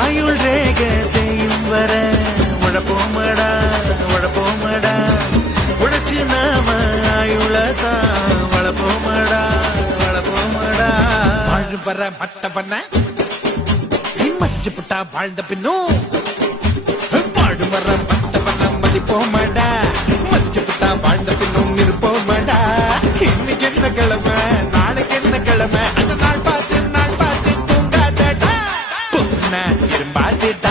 ஆயுள் ரேக தேயும் வர உழப்போமடா உழப்போமடா உழைச்சு நாம ஆயுளதான் வளப்போமடா வளப்போமடா. வாழு வர மட்ட பண்ண மதிச்சு புட்டா வாழ்ந்த பின்னும் வாழு வர மட்ட பண்ண மதிப்போமடா மதிச்சு புட்டா வாழ்ந்த பின்னும் இருப்போமடா. இன்னைக்கு என்ன கிழமை நாளைக்கு என்ன கிழமை அந்த நாள் பார்த்து தூங்காதடா. போன இரும்பாத்துடா